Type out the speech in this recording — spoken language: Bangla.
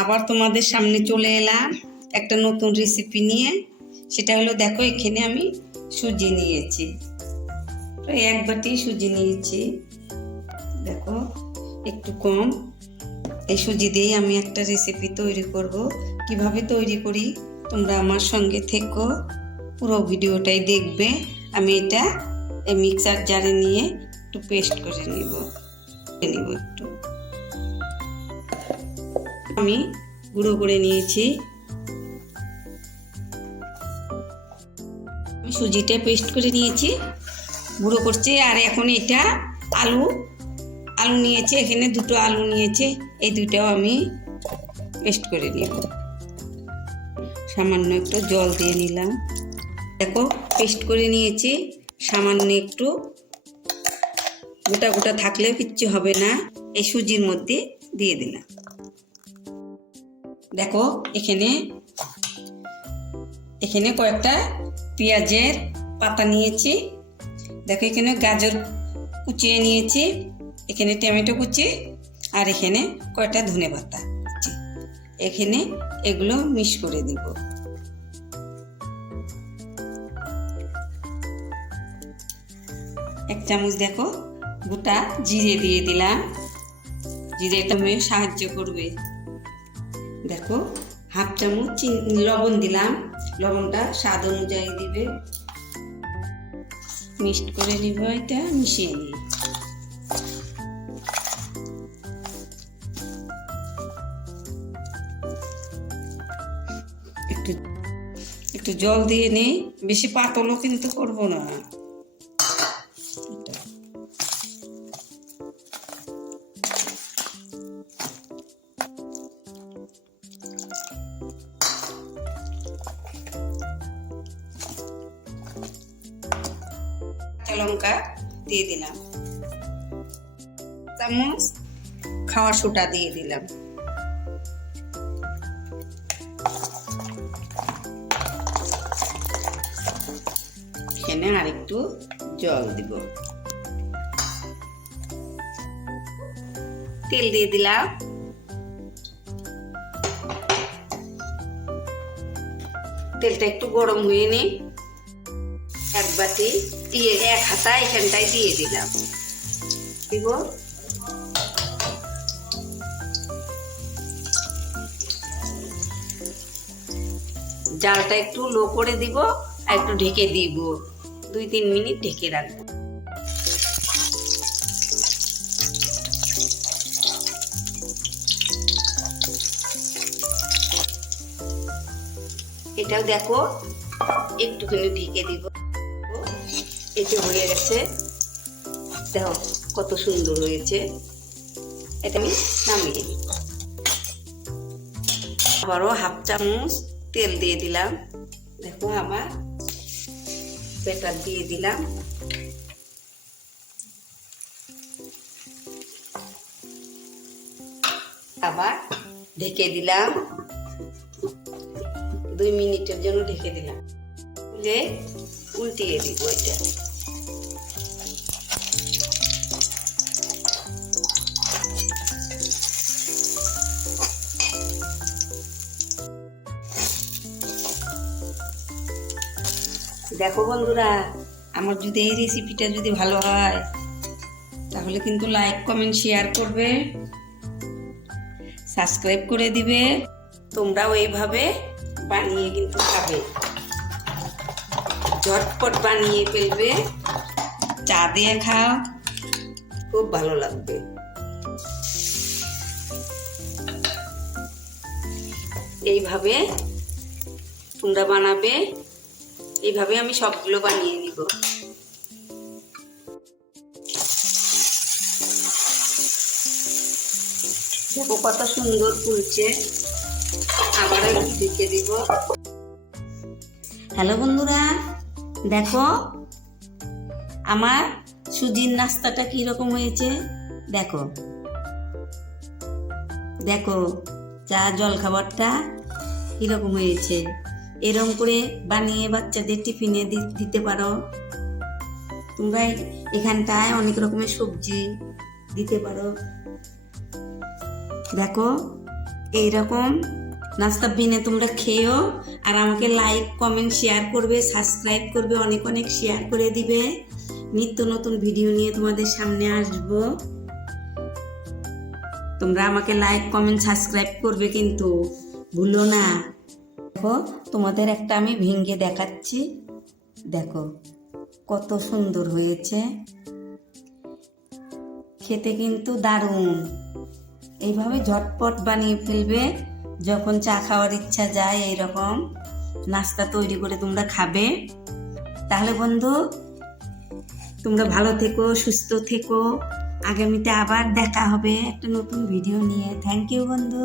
আবার তোমাদের সামনে চলে এলাম একটা নতুন রেসিপি নিয়ে। সেটা হলো, দেখো এখানে আমি সুজি নিয়েছি, প্রায় 1 বাটি সুজি নিয়েছি। দেখো একটু কম। এই সুজি দিয়েই আমি একটা রেসিপি তৈরি করব। কিভাবে তৈরি করি তোমরা আমার সঙ্গে থেকো, পুরো ভিডিওটাই দেখবে। আমি এটা এই মিক্সার জারে নিয়ে একটু পেস্ট করে নিব একটু। আমি গুঁড়ো করে নিয়েছি। আমি সুজিটা পেস্ট করে নিয়েছি, গুঁড়ো করছি। আর এখন এটা আলু নিয়েছি, এখানে 2টো আলু নিয়েছি, এই 2টাও আমি পেস্ট করে নিব। সামান্য একটু জল দিয়ে নিলাম। দেখো পেস্ট করে নিয়েছি। সামান্য একটু গোটা গোটা থাকলেও কিচ্ছু হবে না, এই সুজির মধ্যে দিয়ে দিলাম। দেখো এখানে কয়েকটা পেঁয়াজের পাতা নিয়েছি। দেখো এখানে গাজর কুচিয়ে নিয়েছি, এখানে টমেটো কুচি, আর এখানে কয়টা ধনে পাতা কুচি। এখানে এগুলো মিক্স করে দিব। এক চামচ দেখো গোটা জিরে দিয়ে দিলাম, জিরেটা আমি সাহায্য করবে। দেখো হাফ চামচ লবণ দিলাম, লবণটা স্বাদ অনুযায়ী দিবে। মিক্সড করে নিব, এটা মিশিয়ে নিই। একটু জল দিয়ে নেই, বেশি পাতলও কিন্তু করবো না। কাঁচা লঙ্কা দিয়ে দিলাম, চামচ খাওয়ার সোডা দিয়ে দিলাম। এখানে আর একটু জল দিব। তেল দিয়ে দিলাম। তেলটা একটু গরম হয়ে নি। 1 বাটি দিয়ে 1 হাতা এখানটায় দিয়ে দিলাম। দিব জালটা একটু লো করে দিব, আর একটু ঢেকে দিব। 2-3 মিনিট ঢেকে রাখবো। এটাও দেখো একটুখানি ঢেকে দিব। এটা হয়ে গেছে, দেখো কত সুন্দর হয়েছে। এটা আমি নামিয়ে নিব। আবারও হাফ চামচ তেল দিয়ে দিলাম। দেখো আমার ব্যাটার দিয়ে দিলাম। আবার ঢেকে দিলাম, 2 মিনিটের জন্য ঢেকে দিলাম। উল্টিয়ে দিব এটা। দেখো বন্ধুরা, আমার যদি এই রেসিপিটা যদি ভালো হয় তাহলে কিন্তু লাইক কমেন্ট শেয়ার করবে, সাবস্ক্রাইব করে দিবে। তোমরাও এইভাবে বানিয়ে কিন্তু খাবে, ঝটপট বানিয়ে ফেলবে, চা দিয়ে খাও, খুব ভালো লাগবে। এইভাবে তোমরা বানাবে, এইভাবে আমি সবগুলো বানিয়ে নিব। দেখো কত সুন্দর ফুলছে। আবার একটু ঢেকে দিব। হ্যালো বন্ধুরা, দেখো আমার সুজির নাস্তাটা কিরকম হয়েছে। দেখো দেখো চা জল খাবারটা কিরকম হয়েছে। এরকম করে বানিয়ে বাচ্চাদের টিফিনে দিতে পারো। তোমরা এখানটায় অনেক রকমের সবজি দিতে পারো। দেখো এইরকম নাস্তা বিনে তোমরা খেয়েও, আর আমাকে লাইক কমেন্ট শেয়ার করবে, সাবস্ক্রাইব করবে, অনেক অনেক শেয়ার করে দিবে। নিত্য নতুন ভিডিও নিয়ে তোমাদের সামনে আসব। তোমরা আমাকে লাইক কমেন্ট সাবস্ক্রাইব করবে কিন্তু ভুলো না। দেখো তোমাদের একটা আমি ভেঙে দেখাচ্ছি, দেখো কত সুন্দর হয়েছে, খেতে কিন্তু দারুণ। এইভাবে ঝটপট বানিয়ে ফেলবে যখন চা খাওয়ার ইচ্ছা যায়, এইরকম নাস্তা তৈরি করে তোমরা খাবে। তাহলে বন্ধু তোমরা ভালো থেকো, সুস্থ থেকো। আগামীতে আবার দেখা হবে একটা নতুন ভিডিও নিয়ে। থ্যাংক ইউ বন্ধু।